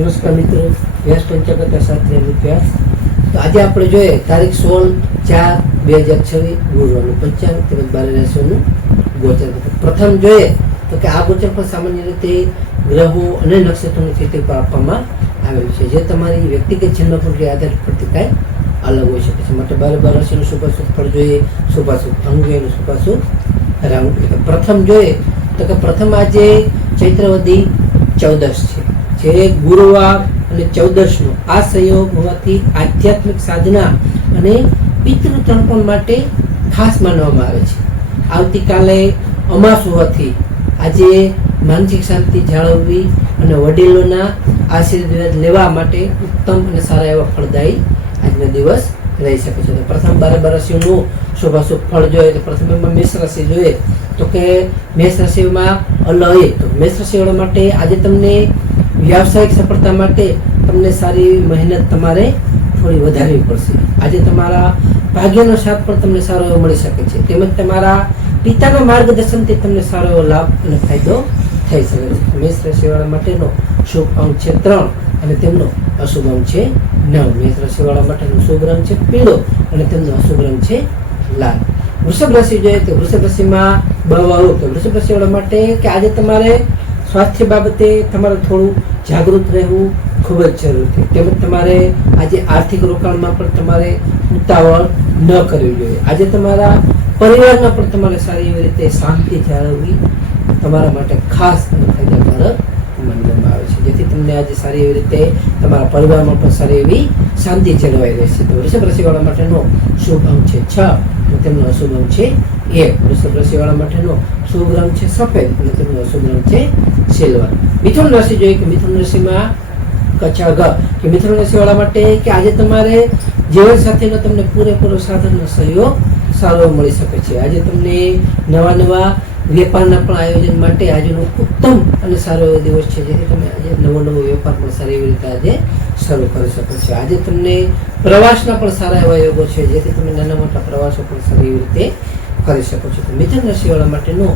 નમસ્કાર મિત્રો, વ્યાસ પંચાકથા સાથે વ્યાસ. તો આજે આપણે જોઈએ તારીખ 16/4/2026 ગુરુવારનું પંચાંગ તેમજ 12 રાશિઓનું ગોચર. પ્રથમ જોઈએ તો કે આ ગોચર પર સામાન્ય રીતે ગ્રહો અને નક્ષત્રોની સ્થિતિ પર આપવામાં આવેલું છે, જે તમારી વ્યક્તિગત જન્મ કુંડળી આધારિત પરથી કાંઈ અલગ હોઈ શકે છે. માટે 12 રાશિનું શુભાશુભ ફળ જોઈએ, શુભાશુભ અંગ જોઈએ અને શુભાશુભ રાઉન્ડ. પ્રથમ જોઈએ તો કે પ્રથમ આજે ચૈત્રવદી 14 છે, જે ગુરુવાર અને 14નો આ સંયોગ હોવાથી આધ્યાત્મિક સાધના અને પિતૃ તર્પણ માટે ખાસ માનવામાં આવે છે. આવતીકાલે અમાસ હોવાથી આજે માનસિક શાંતિ જાળવવી અને વડીલોના આશીર્વાદ લેવા માટે ઉત્તમ અને સારા એવા ફળદાયી આજનો દિવસ રહી શકે છે. તો પ્રથમ 12 રાશિઓનું શુભાશુભ ફળ જોઈએ તો પ્રથમ એમાં મેષ રાશિ જોઈએ તો કે મેષ રાશિમાં અલય. તો મેષ રાશિવાળા માટે આજે તમને વ્યાવસાયિક સફળતા માટે તમને સારી એવી મહેનત તમારે થોડી વધારવી પડશે. આજે તમારા ભાગ્યનો સાથ પણ તમને સારો એવો મળી શકે છે, તેમજ તમારા પિતાના માર્ગદર્શનથી તમને સારો એવો લાભ અને ફાયદો થઈ શકે છે. મેષ રાશિવાળા માટેનો શુભ અંક છે 3 અને તેમનો અશુભ અંક છે 9. મેષ રાશિવાળા માટેનો શુભ રંગ છે પીળો અને તેમનો અશુભ રંગ છે લાલ. વૃષભ રાશિ જોઈએ તો વૃષભ રાશિમાં બળવાળું. તો વૃષભ રાશિવાળા માટે કે આજે તમારે સ્વાસ્થ્ય બાબતે તમારે થોડું જાગૃત રહેવું ખૂબ જ જરૂરી છે, તેમજ તમારે આજે આર્થિક રોકાણમાં પણ તમારે ઉતાવળ ન કરવી જોઈએ. આજે તમારા પરિવારમાં પણ તમારે સારી એવી રીતે શાંતિ જાળવવી તમારા માટે ખાસ અને ફાયદાકારક માનવામાં આવે છે, જેથી તમને આજે સારી એવી રીતે તમારા પરિવારમાં પણ સારી એવી શાંતિ જળવાઈ રહેશે. તો વૃષભ રાશિવાળા માટેનો શુભ અંક છે 6 અને તેમનો અશુભ અંક છે 1. વૃષભ રાશિવાળા માટેનો શુભ રંગ છે સફેદ અને તેમનો અશુભ રંગ છે સિલ્વર. મિથુન રાશિ જોઈએ કે મિથુન રાશિમાં કચ્છાગ કે મિથુન રાશિવાળા માટે કે આજે તમારે જીવન સાથીનો તમને પૂરેપૂરો સાથ અને સહયોગ સારો મળી શકે છે. આજે તમને નવા વેપારના પણ આયોજન માટે આજનો ઉત્તમ અને સારો એવો દિવસ છે, જેથી તમે આજે નવો વેપાર પણ સારી એવી રીતે આજે શરૂ કરી શકો છો. આજે તમને પ્રવાસના પણ સારા એવા યોગો છે, જેથી તમે નાના મોટા પ્રવાસો પણ સારી એવી રીતે કરી શકો છો. તો મિથુન રાશિવાળા માટેનો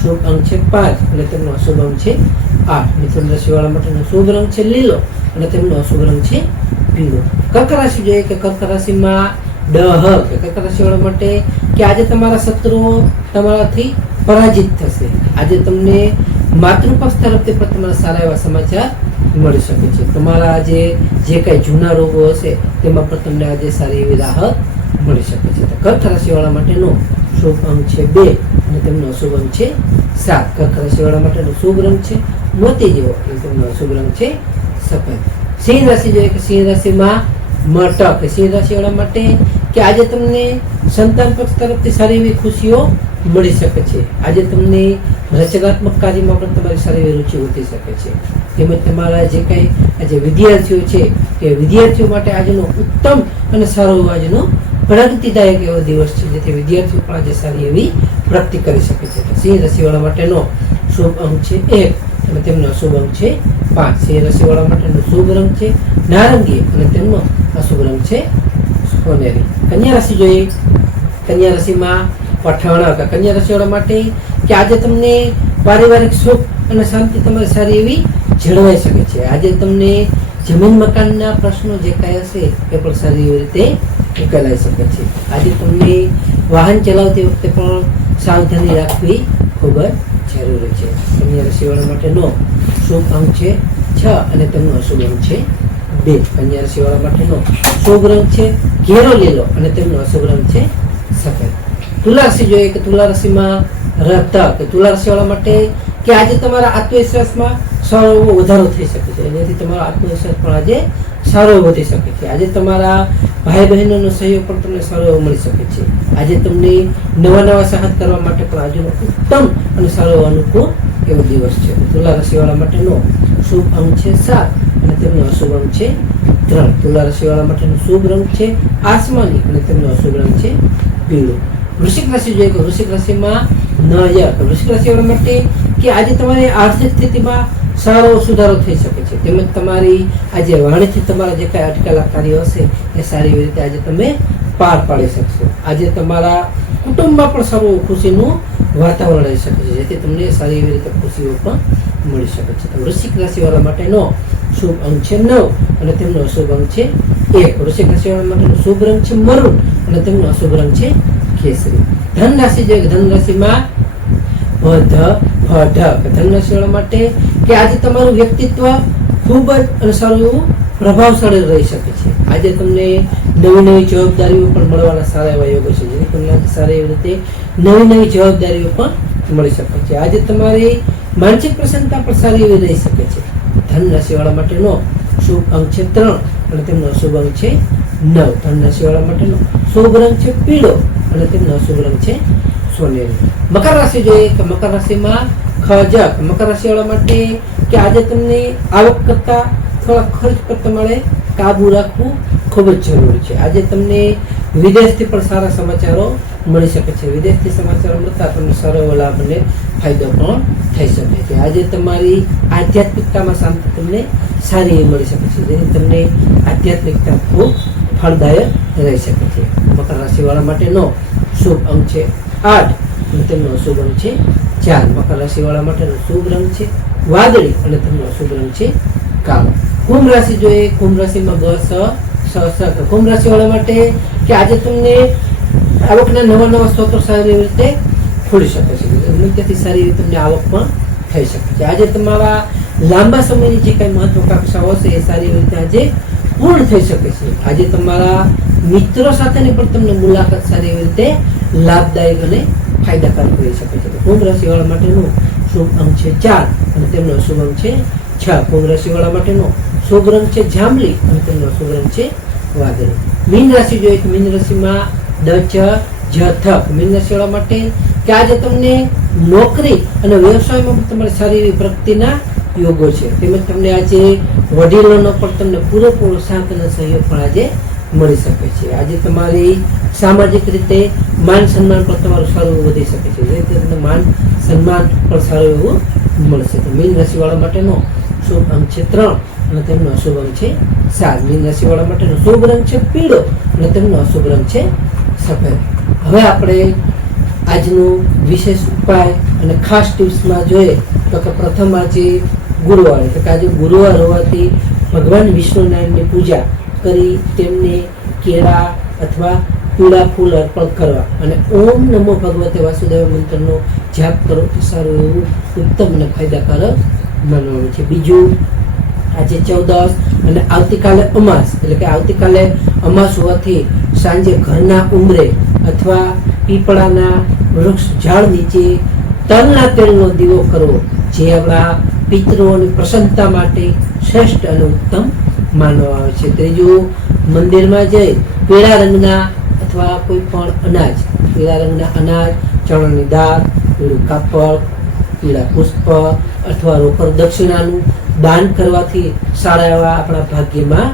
શુભ અંક છે 5 અને તેમનો અશુભ અંક છે 8. મિથુન રાશિવાળા માટેનો શુભ રંગ છે લીલો અને તેમનો અશુભ રંગ છે પીળો. કર્ક રાશિ જોઈએ કે કર્ક રાશિમાં ડહ કે કર્ક રાશિવાળા માટે કે આજે તમારા શત્રુઓ તમારાથી પરાજિત થશે. આજે તમને માતૃપક્ષ તરફથી પણ તમારા સારા એવા સમાચાર મળી શકે છે. તમારા જે કઈ જૂના રોગો હશે તેમાં પણ તમને આજે સારી એવી રાહત મળી શકે છે. તો કર્ક રાશિવાળા માટેનો શુભ અંક છે 2 અને તેમનો અશુભ અંક છે 7. કર્ક રાશિવાળા માટેનો શુભ રંગ છે મોતી જેવો અને તેમનો અશુભ રંગ છે સફેદ. સિંહ રાશિ જોઈએ કે સિંહ રાશિમાં મટક. સિંહ રાશિવાળા માટે કે આજે તમને સંતાન પક્ષ તરફથી સારી એવી ખુશીઓ મળી શકે છે. આજે તમને રચનાત્મક કાર્યમાં પણ તમારી સારી એવી રુચિ વધી શકે છે, તેમજ તમારા જે કંઈ આજે વિદ્યાર્થીઓ છે કે વિદ્યાર્થીઓ માટે આજનો ઉત્તમ અને સારો આજનો પ્રગતિદાયક એવો દિવસ છે, જેથી વિદ્યાર્થીઓ પણ આજે સારી એવી પ્રગતિ કરી શકે છે. તો સિંહ રાશિવાળા માટેનો શુભ અંક છે 1 અને તેમનો અશુભ અંક છે 5. સિંહ રાશિવાળા માટેનો શુભ રંગ છે નારંગી અને તેમનો અશુભ રંગ છે સોનેરી. કન્યા રાશિ જોઈએ. કન્યા રાશિમાં પઠાણ. કન્યા રાશિવાળા માટે કે આજે તમને પારિવારિક સુખ અને શાંતિ તમારી સારી એવી જળવાઈ શકે છે. આજે તમને જમીન મકાનના પ્રશ્નો જે કાંઈ હશે એ પણ સારી એવી રીતે ઉકેલાઈ શકે છે. આજે તમને વાહન ચલાવતી વખતે પણ સાવધાની રાખવી ખૂબ જ જરૂરી છે. કન્યા રાશિવાળા માટેનો શુભ અંક છે 6 અને તેમનો અશુભ અંક છે 2. કન્યા રાશિવાળા માટેનો શુભ રંગ છે ઘેરો લીલો અને તેમનો અશુભ રંગ છે સફેદ. તુલા રાશિ જોઈએ કે તુલા રાશિમાં રત કે તુલા રાશિવાળા માટે કે આજે તમારા આત્મવિશ્વાસમાં સારો એવો વધારો થઈ શકે છે, જેથી તમારો આત્મવિશ્વાસ પણ આજે સારો વધી શકે છે. આજે તમારા ભાઈ બહેનોનો સહયોગ પણ તમને સારો એવો મળી શકે છે. આજે તમને નવા સાહસ કરવા માટે પણ આજનો ઉત્તમ અને સારો એવો અનુકૂળ એવો દિવસ છે. તુલા રાશિવાળા માટેનો શુભ અંક છે 7 અને તેમનો અશુભ અંક છે 3. તુલા રાશિવાળા માટેનો શુભ રંગ છે આસમાની અને તેમનો અશુભ રંગ છે પીળો. વૃશ્ચિક રાશિ જોઈએ કે વૃશ્ચિક રાશિમાં નયક. વૃશ્ચિક રાશિવાળા માટે કે આજે તમારી આર્થિક સ્થિતિમાં સારો સુધારો થઈ શકે છે, તેમજ તમારી આજે વાણીથી તમારા જે કાંઈ અટકેલા કાર્યો હશે એ સારી રીતે આજે તમે પાર પાડી શકશો. આજે તમારા કુટુંબમાં પણ સારું ખુશીનું વાતાવરણ રહી શકે છે, જેથી તમને સારી એવી રીતે ખુશીઓ પણ મળી શકે છે. તો વૃશ્ચિક રાશિવાળા માટેનો શુભ અંક છે 9 અને તેમનો અશુભ અંક છે 1. વૃશ્ચિક રાશિવાળા માટેનો શુભ રંગ છે મરૂન અને તેમનો અશુભ રંગ છે કેસરી. ધન રાશિ જોઈએ, ધન રાશિમાં ધન રાશિવાળા માટે કે આજે તમારું વ્યક્તિત્વ ખૂબ જ અને સારું એવું પ્રભાવશાળી રહી શકે છે. આજે તમને નવી નવી જવાબદારીઓ પણ મળવાના સારા એવા યોગો છે, જેથી તમને સારી એવી રીતે નવી જવાબદારીઓ પણ મળી શકે છે. આજે તમારી માનસિક પ્રસન્નતા પણ સારી એવી રહી શકે છે. ધન રાશિવાળા માટેનો શુભ અંક છે 3 અને તેમનો અશુભ અંક છે 9. ધન રાશિવાળા માટેનો શુભ રંગ છે પીળો અને તેમનો અશુભ રંગ છે સોનેરી. મકર રાશિ જોઈએ કે મકર રાશિમાં ખજક. મકર રાશિવાળા માટે કે આજે તમને આવક કરતા થોડા ખર્ચ પર તમારે કાબુ રાખવું ખૂબ જ જરૂરી છે. આજે તમને વિદેશથી પણ સારા સમાચારો મળી શકે છે. વિદેશથી સમાચારો મળતા તમને સારો એવો લાભ અને ફાયદો પણ થઈ શકે છે. આજે તમારી આધ્યાત્મિકતામાં શાંતિ તમને સારી એવી મળી શકે છે, જેથી તમને આધ્યાત્મિકતા ખૂબ ફળદાયક રહી શકે છે. મકર રાશિવાળા માટેનો શુભ અંક છે 8 અને તેમનો અશુભ અંક છે 4. મકર રાશિવાળા માટેનો શુભ રંગ છે વાદળી અને તેમનો અશુભ રંગ છે કાળો. કુંભ રાશિ જોઈએ, કુંભ રાશિમાં કુંભ રાશિવાળા માટે કે આજે તમને આવકના નવા સ્ત્રોતો સારી એવી રીતે ખુલી શકે છે, નૃત્યથી સારી એવી તમને આવક પણ થઈ શકે છે. આજે તમારા લાંબા સમયની જે કઈ મહત્વકાંક્ષાઓ છે એ સારી એવી રીતે આજે પૂર્ણ થઈ શકે છે. આજે તમારા મિત્રો સાથેની પણ તમને મુલાકાત સારી એવી રીતે લાભદાયક અને ફાયદાકારક રહી શકે છે. કુંભ રાશિવાળા માટેનો શુભ અંક છે 4 અને તેમનો અશુભ અંક છે 6. કુંભ રાશિવાળા માટેનો શુભ રંગ છે જાંબલી અને તેમનો અશુભ રંગ છે વાદળી. મીન રાશિ જોઈએ તો મીન રાશિમાં મીન રાશિવાળા માટે કે આજે તમને નોકરી અને વ્યવસાયમાં તમારી સારી એવી પ્રગતિના યોગો છે. તેમજ તમને આજે વડીલોનો પણ તમને પૂરેપૂરો સાથ અને સહયોગ પણ આજે મળી શકે છે. આજે તમારી સામાજિક રીતે માન સન્માન પણ તમારું સારું વધી શકે છે, જેથી તમને માન સન્માન પણ સારું એવું મળશે. તો મીન રાશિવાળા માટેનો શુભ અંક છે 3 અને તેમનો અશુભ અંક છે 7. મીન રાશિવાળા માટેનો શુભ રંગ છે પીળો અને તેમનો અશુભ રંગ છે સફેદ. હવે આપણે આજનું વિશેષ ઉપાય અને ખાસ ટિપ્સમાં જોઈએ તો કે પ્રથમ આજે ગુરુવાર, એટલે કે આજે ગુરુવાર હોવાથી ભગવાન વિષ્ણુનારાયણની પૂજા કરી તેમને કેળા અથવા પીળા ફૂલ અર્પણ કરવા અને ઓમ નમો ભગવતે વાસુદેવ મંત્રનો જાપ કરો તો સારું એવું ઉત્તમ અને ફાયદાકારક માનવાનું છે. બીજું આજે 14 અને આવતીકાલે અમાસ, એટલે કે આવતીકાલે અમાસ હોવાથી સાંજે ઘરના ઉંબરે અથવા પીપળાના વૃક્ષ ઝાડ નીચે તલના તેલનો દીવો કરવો, જે આપણા પિતૃઓની પ્રસન્નતા માટે શ્રેષ્ઠ અને ઉત્તમ માનવામાં આવે છે. ત્રીજું મંદિરમાં જઈ પીળા રંગના અથવા કોઈ પણ પીળા રંગના અનાજ, ચણાની દાળ, પીળું કાપડ, પીળા પુષ્પ અથવા રોકડ દક્ષિણાનું દાન કરવાથી સારા એવા આપણા ભાગ્યમાં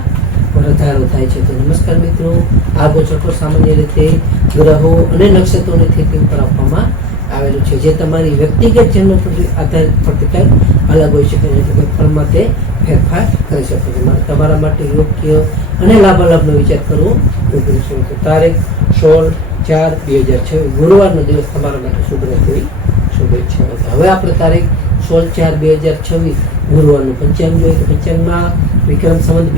વધારો થાય છે. તો નમસ્કાર મિત્રો, આ ગોચર પર સામાન્ય રીતે ગ્રહો અને નક્ષત્રોની સ્થિતિ ઉપર આપવામાં આવેલું છે, જે તમારી વ્યક્તિગત જન્મ આધારિત પરથી કંઈક અલગ હોઈ શકે છે, એટલે ફળમાં તે ફેરફાર કરી શકે છે. તમારા માટે યોગ્ય અને લાભાલાભનો વિચાર કરવો ઉપયોગી છે. તારીખ 16/4/2026 ગુરુવારનો દિવસ તમારા માટે શુભ રહે તેવી શુભેચ્છાઓ. હવે આપણે તારીખ 16/4/2026 ગુરુવારનું પંચાંગ જોઈએ તો પંચાંગમાં વિક્રમ સંવત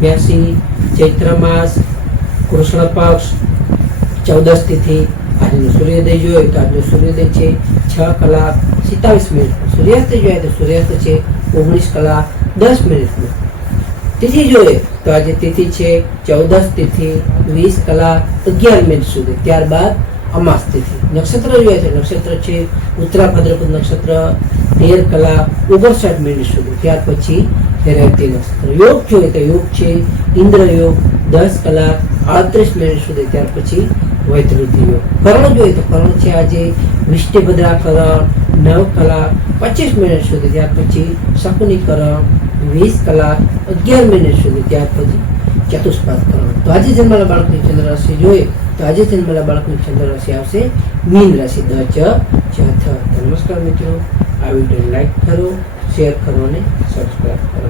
2082 ચૈત્ર માસ કૃષ્ણ પક્ષ 14 તિથિ. આજનો સૂર્યોદય જોઈએ તો આજનો સૂર્યોદય છે 6:27. સૂર્યાસ્ત જોઈએ તો સૂર્યાસ્ત છે 19:10. તિથિ જોઈએ તો આજે તિથિ છે 14 તિથિ 20:11 સુધી. ત્યારબાદ અમાસ તિથિ. નક્ષત્ર જોઈએ તો નક્ષત્ર છે ઉત્તરા ભાદ્રપદ નક્ષત્ર 13:59 સુધી. ત્યાર પછી રેવતી નક્ષત્ર. યોગ જોઈએ તો યોગ છે ઇન્દ્ર યોગ 10:38 સુધી. ત્યાર પછી વૈતૃતિ યોગ. કર્ણ જોઈએ તો કર્ણ છે આજે વિષ્ટિભદ્રા કરણ 9:25 સુધી. ત્યાર પછી શકુની કરણ 20:11 સુધી. ત્યાર પછી ચતુષ્પાદ કરણ. તો આજે જન્મેલા બાળકની ચંદ્ર રાશિ જોઈએ તો આજે જન્મેલા બાળકની ચંદ્ર રાશિ આવશે મીન રાશિ. નમસ્કાર મિત્રો, આ વિડીયો લાઈક કરો, શેર કરો અને સબસ્ક્રાઈબ કરો.